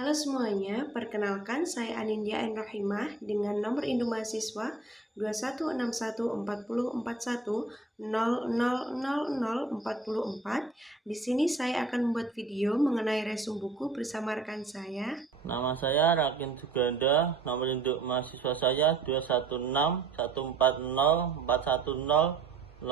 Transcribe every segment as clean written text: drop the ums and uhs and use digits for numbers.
Halo semuanya, perkenalkan saya Anindya N. Rahimah dengan nomor induk mahasiswa 21614041000044. Di sini saya akan membuat video mengenai resum buku bersama rekan saya. Nama saya Rakin Suganda, nomor induk mahasiswa saya 2161410410050.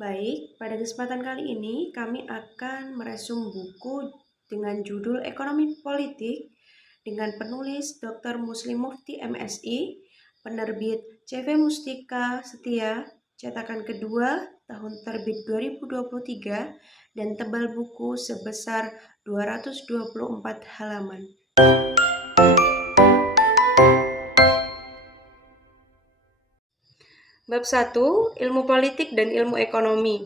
Baik, pada kesempatan kali ini kami akan meresum buku dengan judul Ekonomi Politik dengan penulis Dr. Muslim Mufti MSI, penerbit CV Mustika Setia, cetakan kedua, tahun terbit 2023, dan tebal buku sebesar 224 halaman. Bab 1, Ilmu Politik dan Ilmu Ekonomi.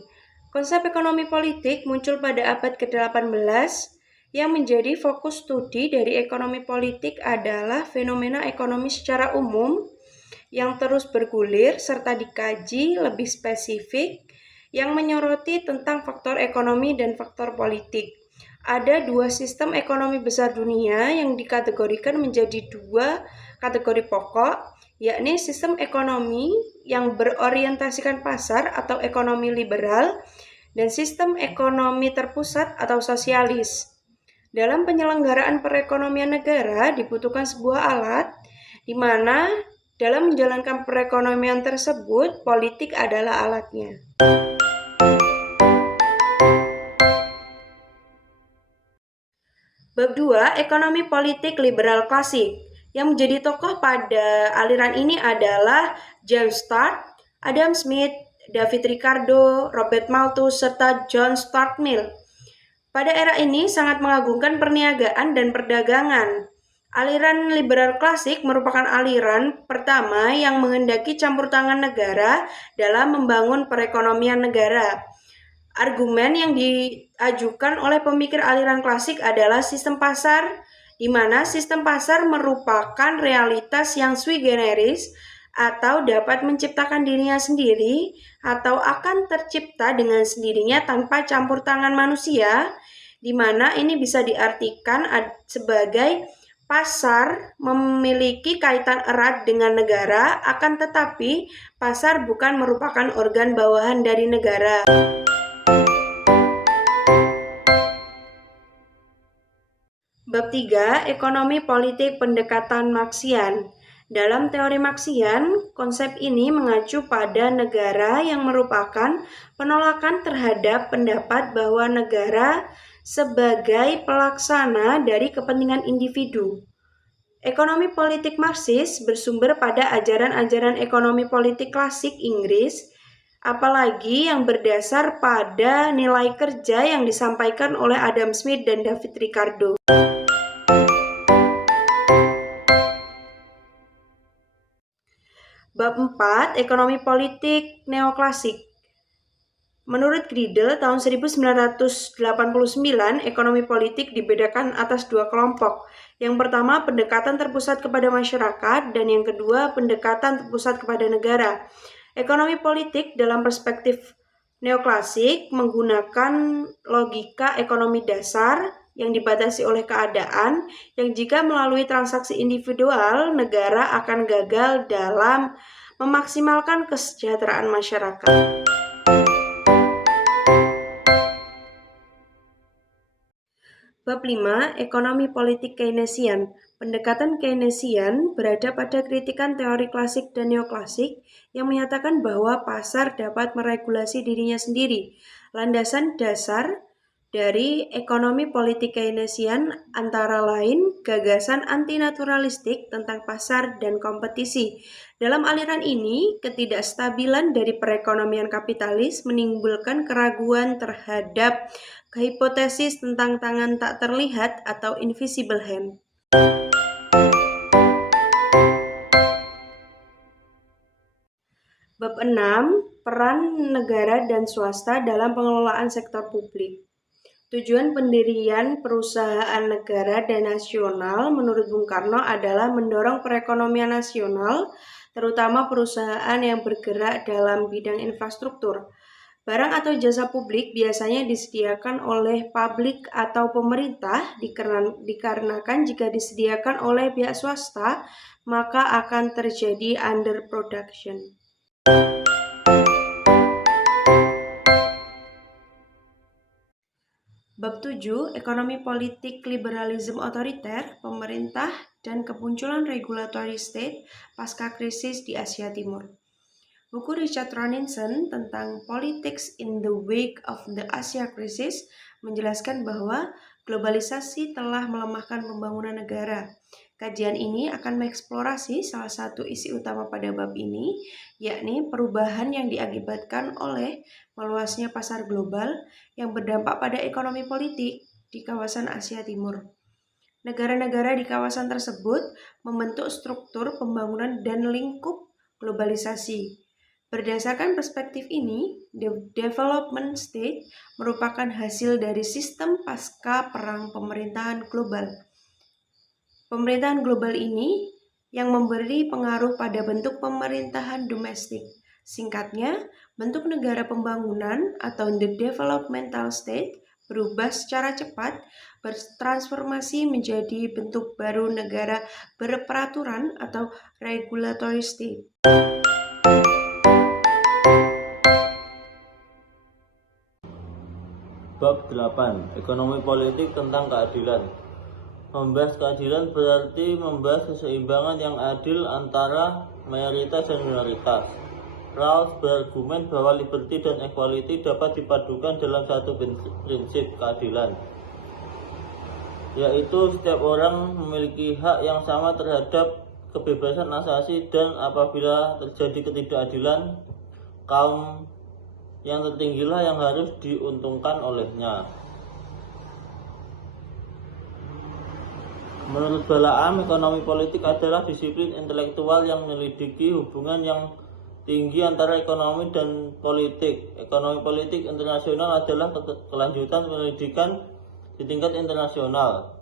Konsep ekonomi politik muncul pada abad ke-18. Yang menjadi fokus studi dari ekonomi politik adalah fenomena ekonomi secara umum yang terus bergulir serta dikaji lebih spesifik yang menyoroti tentang faktor ekonomi dan faktor politik. Ada dua sistem ekonomi besar dunia yang dikategorikan menjadi dua kategori pokok, yakni sistem ekonomi yang berorientasikan pasar atau ekonomi liberal dan sistem ekonomi terpusat atau sosialis. Dalam penyelenggaraan perekonomian negara dibutuhkan sebuah alat di mana dalam menjalankan perekonomian tersebut politik adalah alatnya. Bab 2, Ekonomi Politik Liberal Klasik. Yang menjadi tokoh pada aliran ini adalah James Stark, Adam Smith, David Ricardo, Robert Malthus, serta John Stuart Mill. Pada era ini sangat mengagungkan perniagaan dan perdagangan. Aliran liberal klasik merupakan aliran pertama yang menghendaki campur tangan negara dalam membangun perekonomian negara. Argumen yang diajukan oleh pemikir aliran klasik adalah sistem pasar, di mana sistem pasar merupakan realitas yang sui generis atau dapat menciptakan dirinya sendiri atau akan tercipta dengan sendirinya tanpa campur tangan manusia, di mana ini bisa diartikan sebagai pasar memiliki kaitan erat dengan negara, akan tetapi pasar bukan merupakan organ bawahan dari negara. Bab 3, Ekonomi Politik Pendekatan Marxian. Dalam teori Marxian, konsep ini mengacu pada negara yang merupakan penolakan terhadap pendapat bahwa negara sebagai pelaksana dari kepentingan individu. Ekonomi politik Marxis bersumber pada ajaran-ajaran ekonomi politik klasik Inggris, apalagi yang berdasar pada nilai kerja yang disampaikan oleh Adam Smith dan David Ricardo. Bab 4, Ekonomi Politik Neoklasik. Menurut Gridel, tahun 1989, ekonomi politik dibedakan atas dua kelompok. Yang pertama, pendekatan terpusat kepada masyarakat, dan yang kedua, pendekatan terpusat kepada negara. Ekonomi politik dalam perspektif neoklasik menggunakan logika ekonomi dasar yang dibatasi oleh keadaan, yang jika melalui transaksi individual, negara akan gagal dalam memaksimalkan kesejahteraan masyarakat. Bab 5, Ekonomi Politik Keynesian. Pendekatan Keynesian berada pada kritikan teori klasik dan neoklasik yang menyatakan bahwa pasar dapat meregulasi dirinya sendiri. Landasan dasar dari ekonomi politik Keynesian antara lain gagasan antinaturalistik tentang pasar dan kompetisi. Dalam aliran ini, ketidakstabilan dari perekonomian kapitalis menimbulkan keraguan terhadap hipotesis tentang tangan tak terlihat atau invisible hand. Bab 6, Peran negara dan swasta dalam pengelolaan sektor publik. Tujuan pendirian perusahaan negara dan nasional menurut Bung Karno adalah mendorong perekonomian nasional, terutama perusahaan yang bergerak dalam bidang infrastruktur. Barang atau jasa publik biasanya disediakan oleh publik atau pemerintah dikarenakan jika disediakan oleh pihak swasta, maka akan terjadi underproduction. Bab 7, Ekonomi Politik Liberalisme Otoriter, Pemerintah, dan Kemunculan Regulatory State pasca krisis di Asia Timur. Buku Richard Rawlinson tentang Politics in the Wake of the Asia Crisis menjelaskan bahwa globalisasi telah melemahkan pembangunan negara. Kajian ini akan mengeksplorasi salah satu isi utama pada bab ini, yakni perubahan yang diakibatkan oleh meluasnya pasar global yang berdampak pada ekonomi politik di kawasan Asia Timur. Negara-negara di kawasan tersebut membentuk struktur pembangunan dan lingkup globalisasi. Berdasarkan perspektif ini, the development state merupakan hasil dari sistem pasca perang pemerintahan global. Pemerintahan global ini yang memberi pengaruh pada bentuk pemerintahan domestik. Singkatnya, bentuk negara pembangunan atau the developmental state berubah secara cepat, bertransformasi menjadi bentuk baru negara berperaturan atau regulatory state. Bab 8. Ekonomi politik tentang keadilan. Membahas keadilan berarti membahas keseimbangan yang adil antara mayoritas dan minoritas. Rawls berargumen bahwa liberty dan equality dapat dipadukan dalam satu prinsip keadilan, yaitu setiap orang memiliki hak yang sama terhadap kebebasan asasi, dan apabila terjadi ketidakadilan, kaum yang tertinggilah yang harus diuntungkan olehnya. Menurut Balaam, ekonomi politik adalah disiplin intelektual yang menyelidiki hubungan yang tinggi antara ekonomi dan politik. Ekonomi politik internasional adalah kelanjutan pendidikan di tingkat internasional.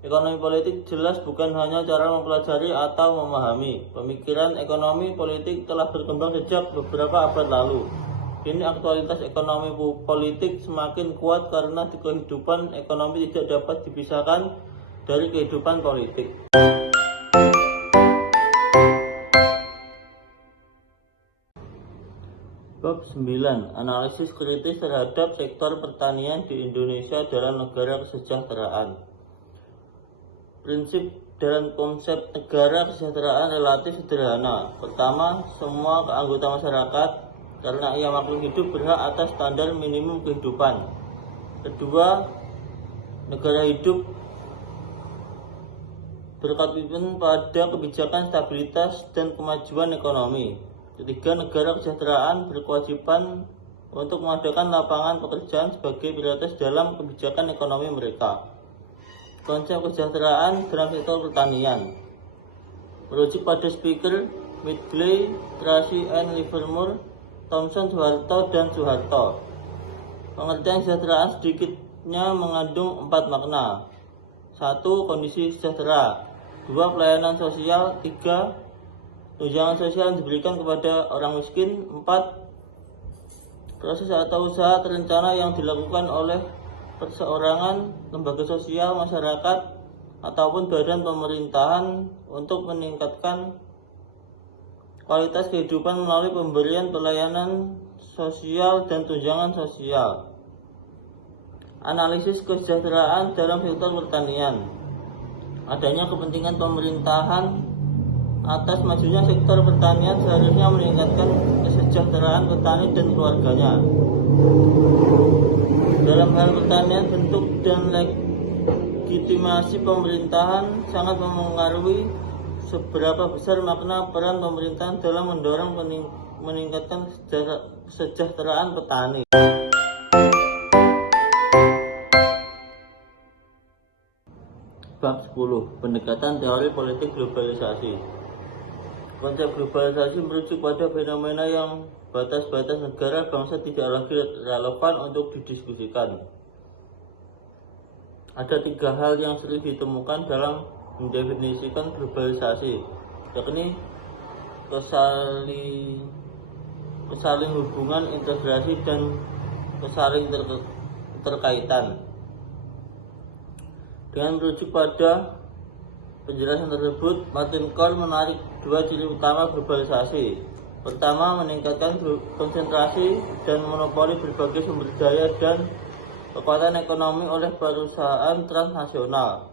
Ekonomi politik jelas bukan hanya cara mempelajari atau memahami. Pemikiran ekonomi politik telah berkembang sejak beberapa abad lalu. Kini aktualitas ekonomi politik semakin kuat karena kehidupan ekonomi tidak dapat dipisahkan dari kehidupan politik. Bab 9. Analisis kritis terhadap sektor pertanian di Indonesia dalam negara kesejahteraan. Prinsip dan konsep negara kesejahteraan relatif sederhana. Pertama, semua anggota masyarakat karena ia makhluk hidup berhak atas standar minimum kehidupan. Kedua, negara hidup berkomitmen pada kebijakan stabilitas dan kemajuan ekonomi. Ketiga, negara kesejahteraan berkewajiban untuk mengadakan lapangan pekerjaan sebagai prioritas dalam kebijakan ekonomi mereka. Konsep kesejahteraan dalam sektor pertanian merujuk pada speaker Midgley, Tracy and Livermore, Thomson, Soeharto, dan Soeharto. Pengertian kesejahteraan sedikitnya mengandung 4 makna. 1. Kondisi sejahtera. 2. Pelayanan sosial. 3. Tunjangan sosial yang diberikan kepada orang miskin. 4. Proses atau usaha terencana yang dilakukan oleh perseorangan, lembaga sosial, masyarakat, ataupun badan pemerintahan untuk meningkatkan kualitas kehidupan melalui pemberian pelayanan sosial dan tunjangan sosial. Analisis kesejahteraan dalam sektor pertanian. Adanya kepentingan pemerintahan atas majunya sektor pertanian seharusnya meningkatkan kesejahteraan petani dan keluarganya. Dalam hal pertanian, bentuk dan legitimasi pemerintahan sangat memengaruhi seberapa besar makna peran pemerintahan dalam mendorong meningkatkan kesejahteraan petani. Bab 10. Pendekatan teori politik globalisasi. Konsep globalisasi merujuk pada fenomena yang batas-batas negara bangsa tidak lagi relevan untuk didiskusikan. Ada 3 hal yang sering ditemukan dalam mendefinisikan globalisasi, yakni kesalahan saling hubungan, integrasi, dan kesaling terkaitan. Dengan merujuk pada penjelasan tersebut, Martin Cole menarik dua ciri utama globalisasi. Pertama, meningkatkan konsentrasi dan monopoli berbagai sumber daya dan kekuatan ekonomi oleh perusahaan transnasional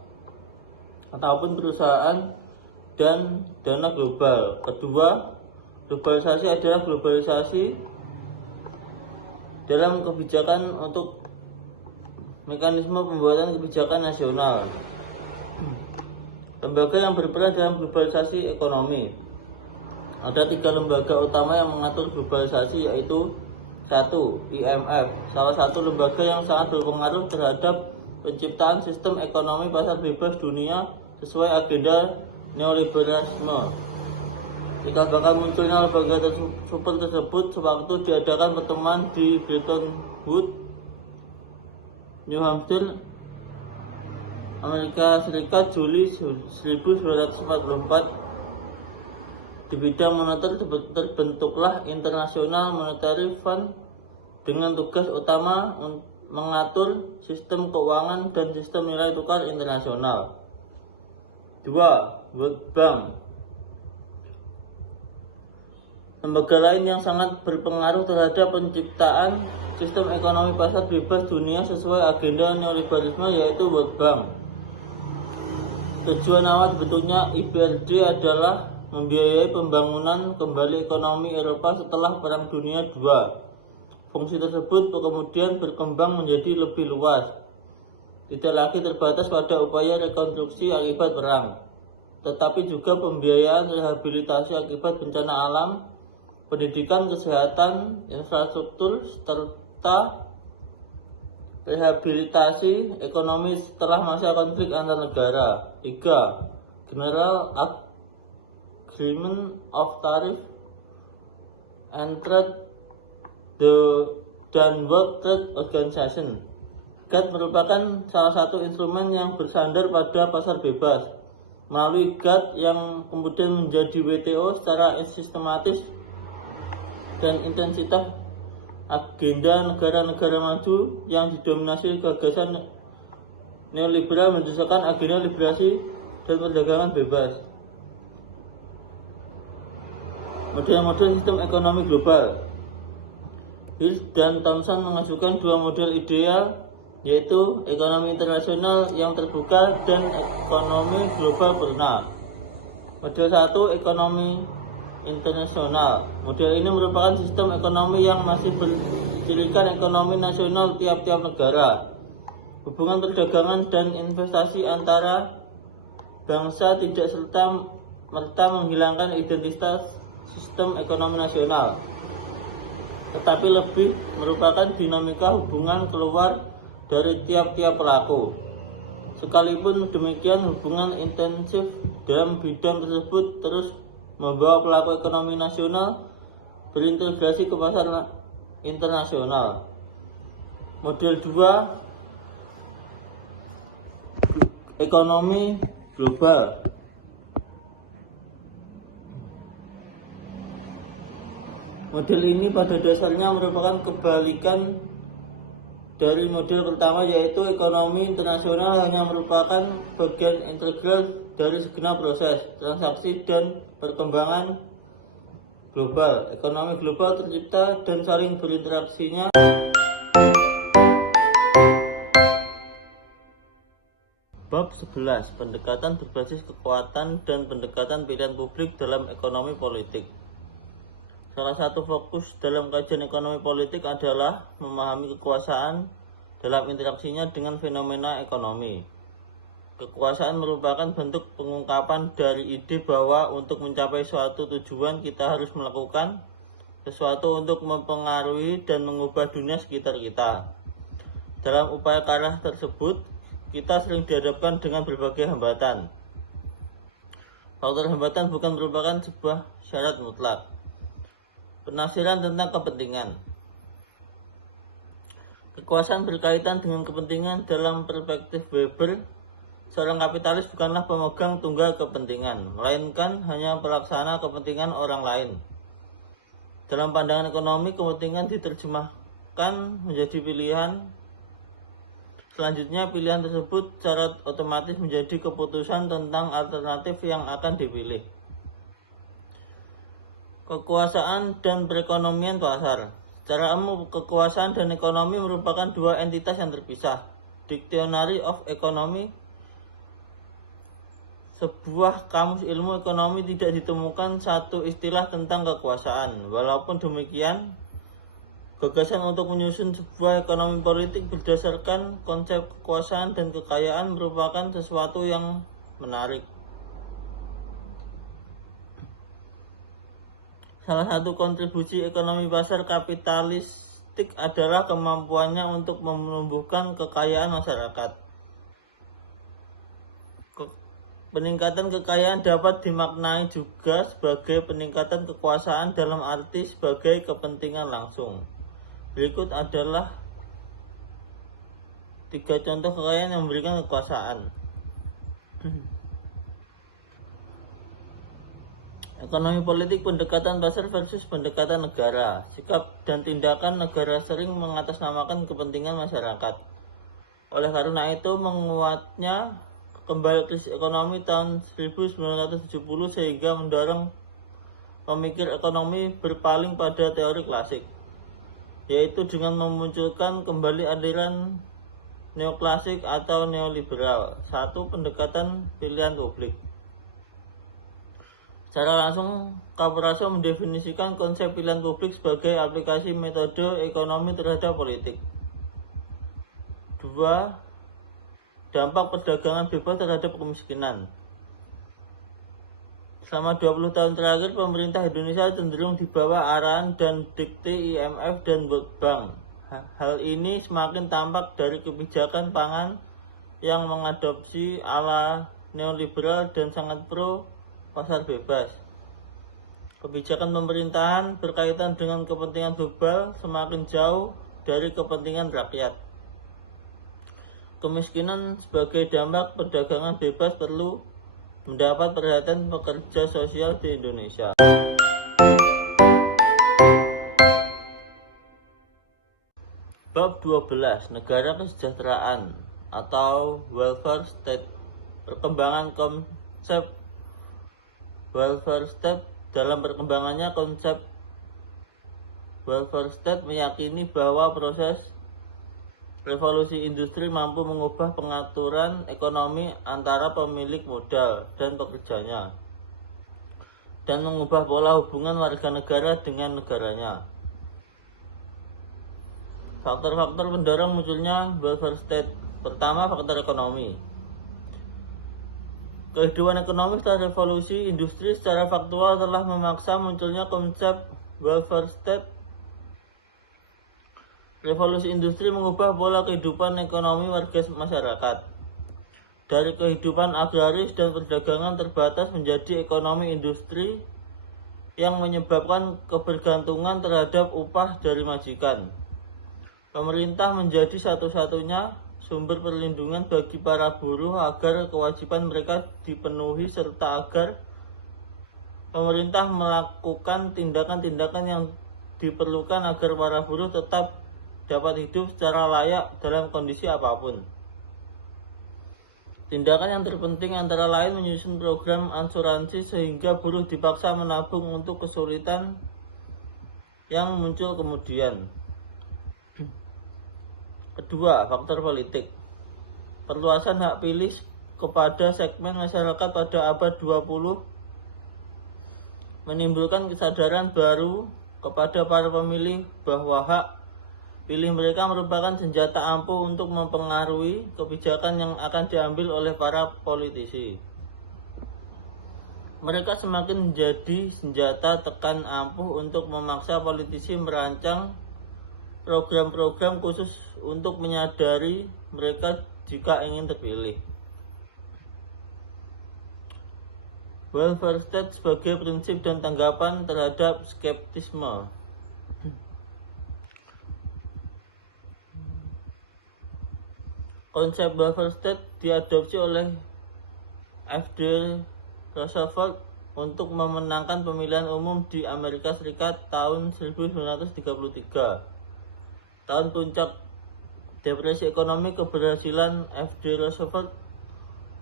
ataupun perusahaan dan dana global. Kedua, globalisasi adalah globalisasi dalam kebijakan untuk mekanisme pembuatan kebijakan nasional. Lembaga yang berperan dalam globalisasi ekonomi. Ada 3 lembaga utama yang mengatur globalisasi, yaitu 1. IMF, salah satu lembaga yang sangat berpengaruh terhadap penciptaan sistem ekonomi pasar bebas dunia sesuai agenda neoliberalisme. Jika bakal munculnya lembaga super tersebut sewaktu diadakan pertemuan di Bretton Woods, New Hampshire, Amerika Serikat, Juli 1944. Di bidang moneter terbentuklah International Monetary Fund dengan tugas utama mengatur sistem keuangan dan sistem nilai tukar internasional. 2. World Bank, lembaga lain yang sangat berpengaruh terhadap penciptaan sistem ekonomi pasar bebas dunia sesuai agenda neoliberalisme, yaitu World Bank. Tujuan awal bentuknya IBRD adalah membiayai pembangunan kembali ekonomi Eropa setelah Perang Dunia II. Fungsi tersebut kemudian berkembang menjadi lebih luas, tidak lagi terbatas pada upaya rekonstruksi akibat perang, tetapi juga pembiayaan rehabilitasi akibat bencana alam, pendidikan, kesehatan, infrastruktur, serta rehabilitasi ekonomi setelah masa konflik antar negara. 3. General Agreement of Tariff and Trade dan World Trade Organization. GATT merupakan salah satu instrumen yang bersandar pada pasar bebas. Melalui GATT yang kemudian menjadi WTO secara sistematis dan intensitas agenda negara-negara maju yang didominasi gagasan neoliberal mendesakan agenda liberasi dan perdagangan bebas. Model-model sistem ekonomi global. Hirsch dan Thomson mengajukan dua model ideal, yaitu ekonomi internasional yang terbuka dan ekonomi global purna. Model 1, ekonomi internasional. Model ini merupakan sistem ekonomi yang masih bercirikan ekonomi nasional tiap-tiap negara. Hubungan perdagangan dan investasi antara bangsa tidak serta-merta menghilangkan identitas sistem ekonomi nasional, tetapi lebih merupakan dinamika hubungan keluar dari tiap-tiap pelaku. Sekalipun demikian, hubungan intensif dalam bidang tersebut terus membawa pelaku ekonomi nasional berintegrasi ke pasar internasional. Model 2, ekonomi global. Model ini pada dasarnya merupakan kebalikan dari model pertama, yaitu ekonomi internasional hanya merupakan bagian integral dari segenap proses transaksi dan perkembangan global. Ekonomi global tercipta dan saling berinteraksinya. Bab 11. Pendekatan berbasis kekuatan dan pendekatan pilihan publik dalam ekonomi politik. Salah satu fokus dalam kajian ekonomi politik adalah memahami kekuasaan dalam interaksinya dengan fenomena ekonomi. Kekuasaan merupakan bentuk pengungkapan dari ide bahwa untuk mencapai suatu tujuan kita harus melakukan sesuatu untuk mempengaruhi dan mengubah dunia sekitar kita. Dalam upaya ke arah tersebut, kita sering dihadapkan dengan berbagai hambatan. Faktor hambatan bukan merupakan sebuah syarat mutlak. Penafsiran tentang kepentingan. Kekuasaan berkaitan dengan kepentingan. Dalam perspektif Weber, seorang kapitalis bukanlah pemegang tunggal kepentingan, melainkan hanya pelaksana kepentingan orang lain. Dalam pandangan ekonomi, kepentingan diterjemahkan menjadi pilihan. Selanjutnya, pilihan tersebut secara otomatis menjadi keputusan tentang alternatif yang akan dipilih. Kekuasaan dan perekonomian pasar. Secara umum, kekuasaan dan ekonomi merupakan dua entitas yang terpisah. Dictionary of Economy, sebuah kamus ilmu ekonomi, tidak ditemukan satu istilah tentang kekuasaan. Walaupun demikian, gagasan untuk menyusun sebuah ekonomi politik berdasarkan konsep kekuasaan dan kekayaan merupakan sesuatu yang menarik. Salah satu kontribusi ekonomi pasar kapitalistik adalah kemampuannya untuk menumbuhkan kekayaan masyarakat. Peningkatan kekayaan dapat dimaknai juga sebagai peningkatan kekuasaan dalam arti sebagai kepentingan langsung. Berikut adalah 3 contoh kekayaan yang memberikan kekuasaan. Ekonomi politik, pendekatan pasar versus pendekatan negara. Sikap dan tindakan negara sering mengatasnamakan kepentingan masyarakat. Oleh karena itu, menguatnya kembali krisis ekonomi tahun 1970 sehingga mendorong pemikir ekonomi berpaling pada teori klasik, yaitu dengan memunculkan kembali aliran neoklasik atau neoliberal. Satu, pendekatan pilihan publik. Secara langsung, Kapraso mendefinisikan konsep pilihan publik sebagai aplikasi metode ekonomi terhadap politik. 2. Dampak perdagangan bebas terhadap kemiskinan. Selama 20 tahun terakhir, pemerintah Indonesia cenderung di bawah arahan dan dikte IMF dan World Bank. Hal ini semakin tampak dari kebijakan pangan yang mengadopsi ala neoliberal dan sangat pro pasar bebas. Kebijakan pemerintahan berkaitan dengan kepentingan global semakin jauh dari kepentingan rakyat. Kemiskinan sebagai dampak perdagangan bebas perlu mendapat perhatian pekerja sosial di Indonesia. Bab 12. Negara kesejahteraan atau welfare state. Perkembangan konsep welfare state. Dalam perkembangannya, konsep welfare state meyakini bahwa proses revolusi industri mampu mengubah pengaturan ekonomi antara pemilik modal dan pekerjanya, dan mengubah pola hubungan warga negara dengan negaranya. Faktor-faktor pendorong munculnya welfare state. Pertama, faktor ekonomi. Kehidupan ekonomi setelah revolusi industri secara faktual telah memaksa munculnya konsep welfare state. Revolusi industri mengubah pola kehidupan ekonomi warga masyarakat. Dari kehidupan agraris dan perdagangan terbatas menjadi ekonomi industri yang menyebabkan kebergantungan terhadap upah dari majikan. Pemerintah menjadi satu-satunya sumber perlindungan bagi para buruh agar kewajiban mereka dipenuhi serta agar pemerintah melakukan tindakan-tindakan yang diperlukan agar para buruh tetap dapat hidup secara layak dalam kondisi apapun. Tindakan yang terpenting antara lain menyusun program asuransi sehingga buruh dipaksa menabung untuk kesulitan yang muncul kemudian. Kedua, faktor politik. Perluasan hak pilih kepada segmen masyarakat pada abad 20 menimbulkan kesadaran baru kepada para pemilih bahwa hak pilih mereka merupakan senjata ampuh untuk mempengaruhi kebijakan yang akan diambil oleh para politisi. Mereka semakin menjadi senjata tekan ampuh untuk memaksa politisi merancang program-program khusus untuk menyadari mereka jika ingin terpilih. Welfare state sebagai prinsip dan tanggapan terhadap skeptisme. Konsep welfare state diadopsi oleh F.D. Roosevelt untuk memenangkan pemilihan umum di Amerika Serikat tahun 1933. Tahun puncak depresi ekonomi, keberhasilan F.D. Roosevelt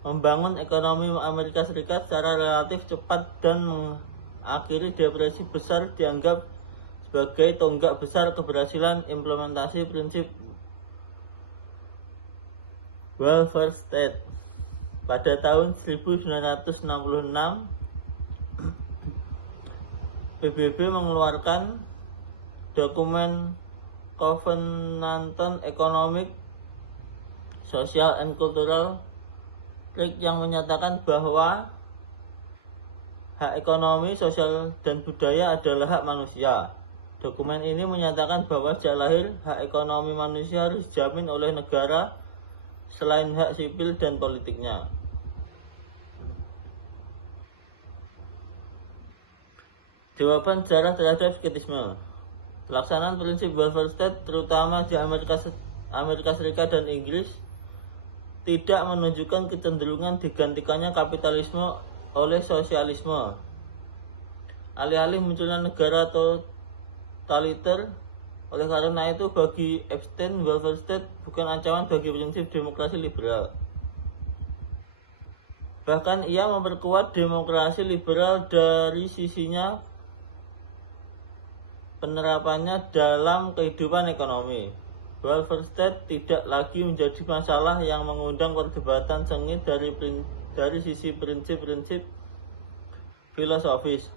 membangun ekonomi Amerika Serikat secara relatif cepat dan mengakhiri depresi besar dianggap sebagai tonggak besar keberhasilan implementasi prinsip welfare state. Pada tahun 1966, PBB mengeluarkan dokumen Covenantal Economic, Social and Cultural yang menyatakan bahwa hak ekonomi, sosial, dan budaya adalah hak manusia. Dokumen ini menyatakan bahwa sejak lahir hak ekonomi manusia harus dijamin oleh negara selain hak sipil dan politiknya. Jawaban sejarah terhadap skeptisisme. Pelaksanaan prinsip welfare state terutama di Amerika Serikat dan Inggris tidak menunjukkan kecenderungan digantikannya kapitalisme oleh sosialisme. Alih-alih munculnya negara totaliter. Oleh karena itu, bagi Epstein, welfare state bukan ancaman bagi prinsip demokrasi liberal. Bahkan ia memperkuat demokrasi liberal dari sisinya penerapannya dalam kehidupan ekonomi. Welfare state tidak lagi menjadi masalah yang mengundang perdebatan sengit dari sisi prinsip-prinsip filosofis,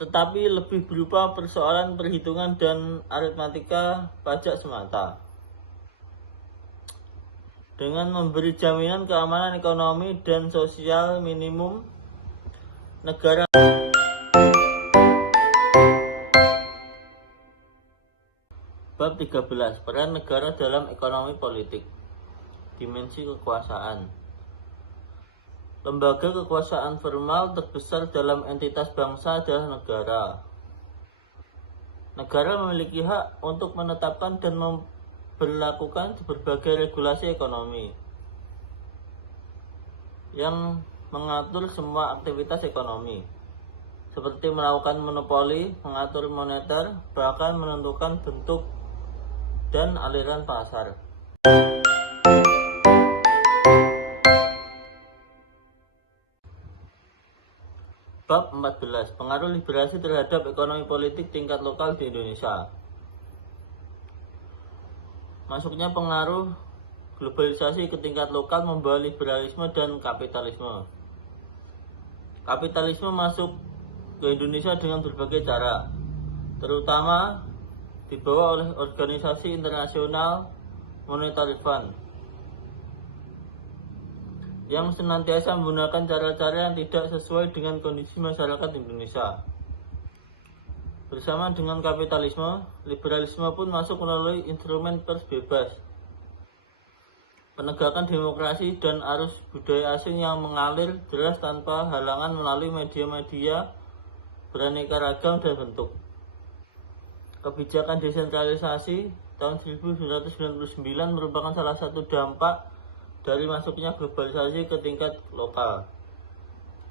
tetapi lebih berupa persoalan perhitungan dan aritmatika pajak semata. Dengan memberi jaminan keamanan ekonomi dan sosial minimum, negara Bab 13. Peran negara dalam ekonomi politik. Dimensi kekuasaan. Lembaga kekuasaan formal terbesar dalam entitas bangsa adalah negara. Negara memiliki hak untuk menetapkan dan memberlakukan berbagai regulasi ekonomi yang mengatur semua aktivitas ekonomi, seperti melakukan monopoli, mengatur moneter, bahkan menentukan bentuk dan aliran pasar. Bab 14. Pengaruh liberalisasi terhadap ekonomi politik tingkat lokal di Indonesia. Masuknya pengaruh globalisasi ke tingkat lokal membawa liberalisme dan kapitalisme. Kapitalisme masuk ke Indonesia dengan berbagai cara, terutama dibawa oleh organisasi internasional Monetary Fund yang senantiasa menggunakan cara-cara yang tidak sesuai dengan kondisi masyarakat Indonesia. Bersama dengan kapitalisme, liberalisme pun masuk melalui instrumen pers bebas, penegakan demokrasi, dan arus budaya asing yang mengalir deras tanpa halangan melalui media-media beraneka ragam dan bentuk. Kebijakan desentralisasi tahun 1999 merupakan salah satu dampak dari masuknya globalisasi ke tingkat lokal.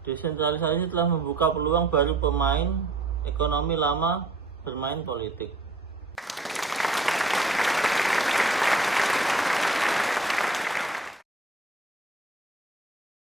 Desentralisasi telah membuka peluang baru pemain ekonomi lama bermain politik.